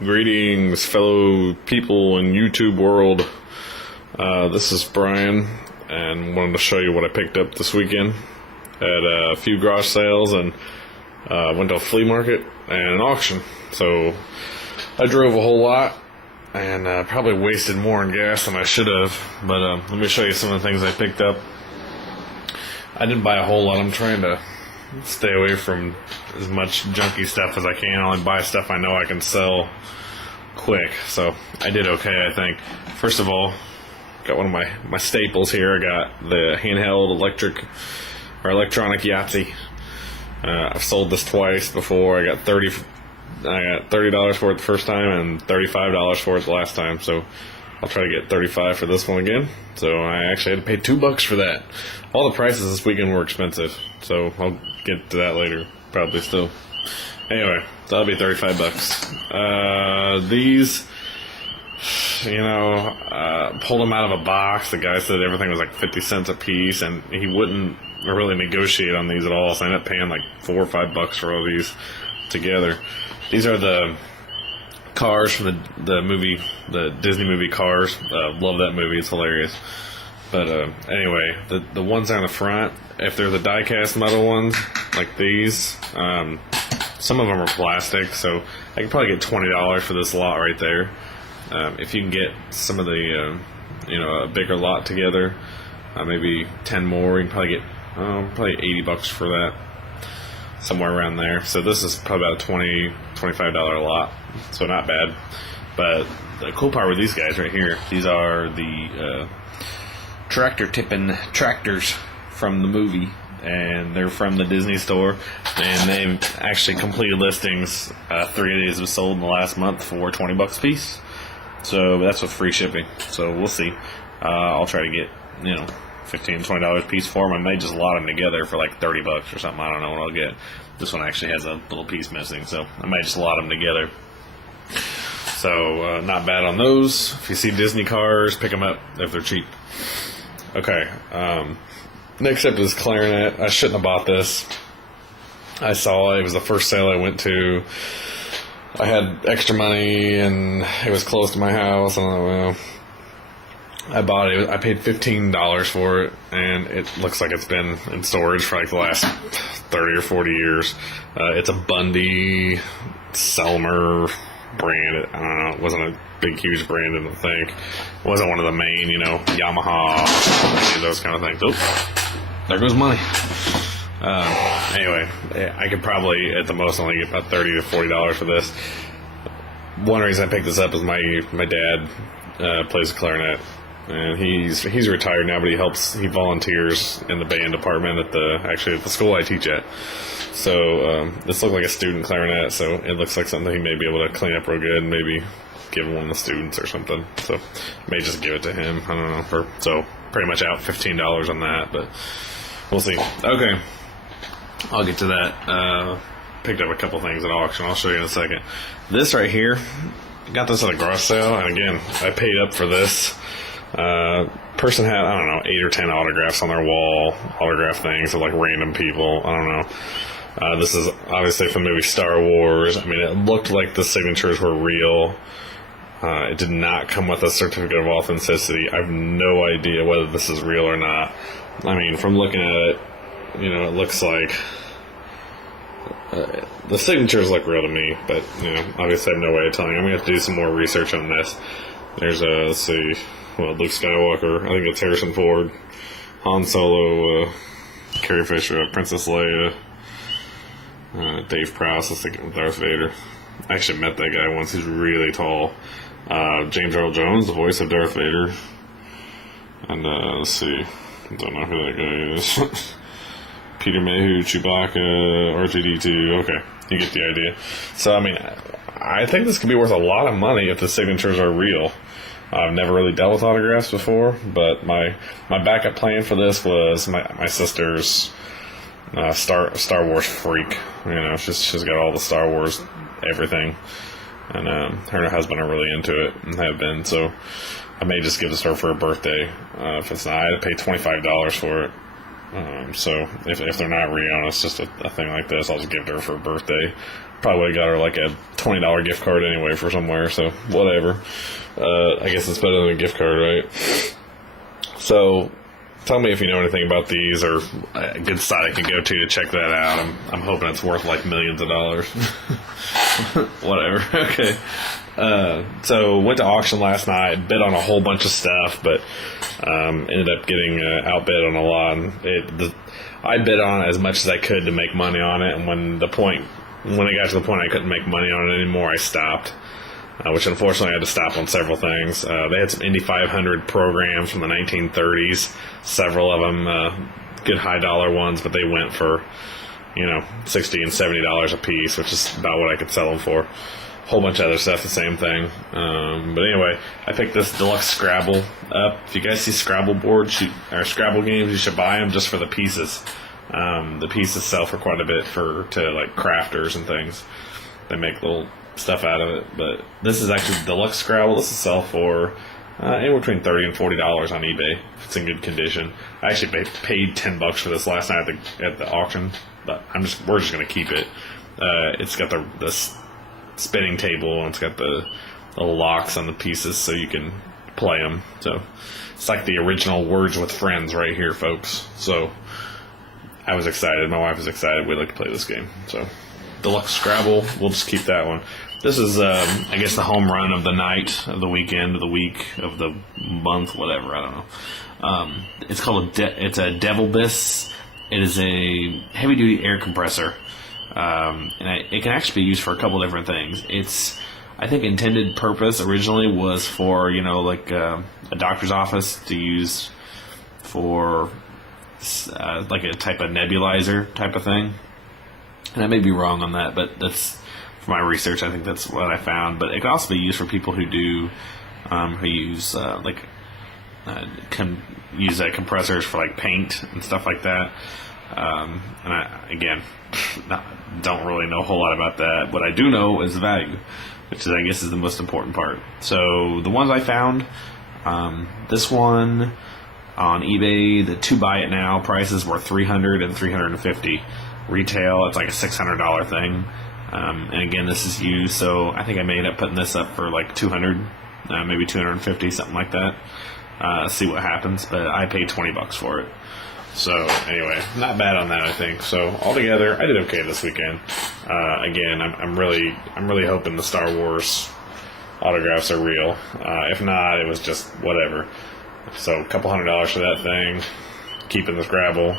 Greetings, fellow people in YouTube world. This is Brian, and wanted to show you what I picked up this weekend at a few garage sales, and went to a flea market and an auction. So I drove a whole lot and probably wasted more in gas than I should have. But let me show you some of the things I picked up. I didn't buy a whole lot. I'm trying to stay away from as much junky stuff as I can. I only buy stuff I know I can sell quick. So I did okay, I think. First of all, got one of my staples here. I got the handheld electronic Yahtzee. I've sold this twice before. I got $30 for it the first time and $35 for it the last time. So I'll try to get $35 for this one again. So I actually had to pay $2 for that. All the prices this weekend were expensive, so I'll get to that later, probably still. Anyway, that'll be $35. These, pulled them out of a box. The guy said everything was like 50 cents a piece, and he wouldn't really negotiate on these at all, so I ended up paying like $4 or $5 for all these together. These are the Cars from the movie, the Disney movie Cars. Love that movie, it's hilarious. But anyway, the ones on the front, if they're the die-cast metal ones, like these, some of them are plastic, so I could probably get $20 for this lot right there. If you can get some of the, a bigger lot together, maybe 10 more, you can probably get probably $80 for that, somewhere around there. So this is probably about a $25 lot, so not bad. But the cool part with these guys right here, these are the tractor tipping tractors from the movie, and they're from the Disney store, and they've actually completed listings. 3 days was sold in the last month for $20 a piece, so that's with free shipping. So we'll see. I'll try to get $15, $20 a piece for them. I may just lot them together for like $30 or something. I don't know what I'll get. This one actually has a little piece missing, so I might just lot them together. So not bad on those. If you see Disney cars, pick them up if they're cheap. Okay, next up is clarinet. I shouldn't have bought this. I saw it was the first sale I went to. I had extra money and it was close to my house, and I bought it. I paid $15 for it, and it looks like it's been in storage for like the last 30 or 40 years. It's a Bundy Selmer brand. I don't know. It wasn't a big, huge brand, I don't think. It wasn't one of the main, Yamaha, any of those kind of things. Oh, there goes money. Anyway, I could probably, at the most, only get about $30 to $40 for this. One reason I picked this up is my dad plays clarinet. And he's retired now, but he volunteers in the band department at the school I teach at. So this looked like a student clarinet, so it looks like something he may be able to clean up real good and maybe give one of the students or something. So I may just give it to him. I don't know. So pretty much out $15 on that, but we'll see. Okay, I'll get to that. Picked up a couple things at auction. I'll show you in a second. This right here, got this at a garage sale, and again, I paid up for this. Person had, 8 or 10 autographs on their wall, autograph things of like random people. I don't know. This is obviously from the movie Star Wars. I mean, it looked like the signatures were real. It did not come with a certificate of authenticity. I have no idea whether this is real or not. I mean, from looking at it, it looks like the signatures look real to me, but obviously I have no way of telling. I'm gonna have to do some more research on this. There's let's see. Well, Luke Skywalker, I think it's Harrison Ford, Han Solo, Carrie Fisher, Princess Leia, Dave Prowse, let's think Darth Vader. I actually met that guy once, he's really tall. James Earl Jones, the voice of Darth Vader. And let's see, I don't know who that guy is. Peter Mayhew, Chewbacca, R2-D2, okay, you get the idea. So, I mean, I think this could be worth a lot of money if the signatures are real. I've never really dealt with autographs before, but my backup plan for this was my sister's Star Wars freak. She's got all the Star Wars everything, and her and her husband are really into it and have been. So I may just give this to her for her birthday. If it's not, I had to pay $25 for it. So if they're not real, it's just a thing like this, I'll just give it to her for her birthday. probably would have got her like a $20 gift card anyway for somewhere, so whatever. I guess it's better than a gift card, right? So tell me if you know anything about these or a good site I could go to check that out. I'm hoping it's worth like millions of dollars. Whatever. Okay. So went to auction last night, bid on a whole bunch of stuff, but ended up getting outbid on a lot. And I bid on it as much as I could to make money on it, and when it got to the point I couldn't make money on it anymore, I stopped. Which unfortunately I had to stop on several things. They had some Indy 500 programs from the 1930s, several of them good high dollar ones, but they went for $60 and $70 a piece, which is about what I could sell them for. A whole bunch of other stuff, the same thing. But anyway, I picked this deluxe Scrabble up. If you guys see Scrabble boards or Scrabble games, you should buy them just for the pieces. The pieces sell for quite a bit to like crafters and things. They make little stuff out of it, but this is actually deluxe Scrabble. This will sell for anywhere between $30 and $40 on eBay if it's in good condition. I actually paid $10 for this last night at the auction, but we're just gonna keep it. It's got the spinning table, and it's got the little locks on the pieces so you can play them. So it's like the original Words with Friends right here, folks. So I was excited. My wife was excited. We'd like to play this game. So deluxe Scrabble, we'll just keep that one. This is, I guess, the home run of the night, of the weekend, of the week, of the month, whatever. I don't know. It's called it's a Devil Biss. It is a heavy-duty air compressor, and it can actually be used for a couple different things. It's, I think, intended purpose originally was for like a doctor's office to use for like a type of nebulizer type of thing. And I may be wrong on that, but that's for my research. I think that's what I found. But it can also be used for people who use use compressors for like paint and stuff like that. And I don't really know a whole lot about that. What I do know is the value, which I guess is the most important part. So the ones I found, this one on eBay, the to buy it now prices were $300 and $350. Retail, it's like a $600 thing. And again, this is used, so I think I may end up putting this up for like $200, maybe $250, something like that. See what happens, but I paid $20 for it. So anyway, not bad on that, I think. So altogether, I did okay this weekend. Again, I'm really hoping the Star Wars autographs are real. If not, it was just whatever. So a couple $100 for that thing. Keeping the Scrabble.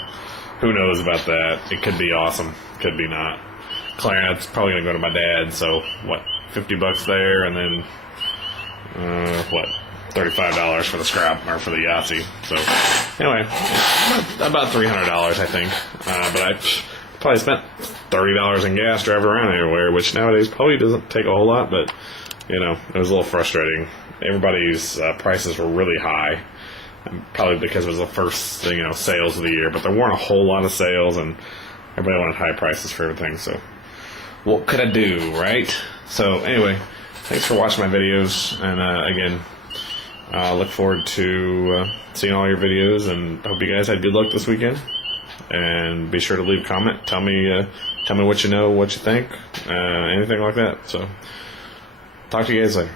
Who knows about that? It could be awesome. Could be not. Clarinet's probably going to go to my dad, so what, $50 there, and then $35 for the Scrabble, or for the Yahtzee. So anyway, about $300, I think. But I probably spent $30 in gas driving around everywhere, which nowadays probably doesn't take a whole lot, but it was a little frustrating. Everybody's prices were really high. Probably because it was the first sales of the year, but there weren't a whole lot of sales, and everybody wanted high prices for everything. So what could I do, right? So anyway, thanks for watching my videos, and again, look forward to seeing all your videos, and hope you guys had good luck this weekend. And be sure to leave a comment. Tell me what you know, what you think, anything like that. So talk to you guys later.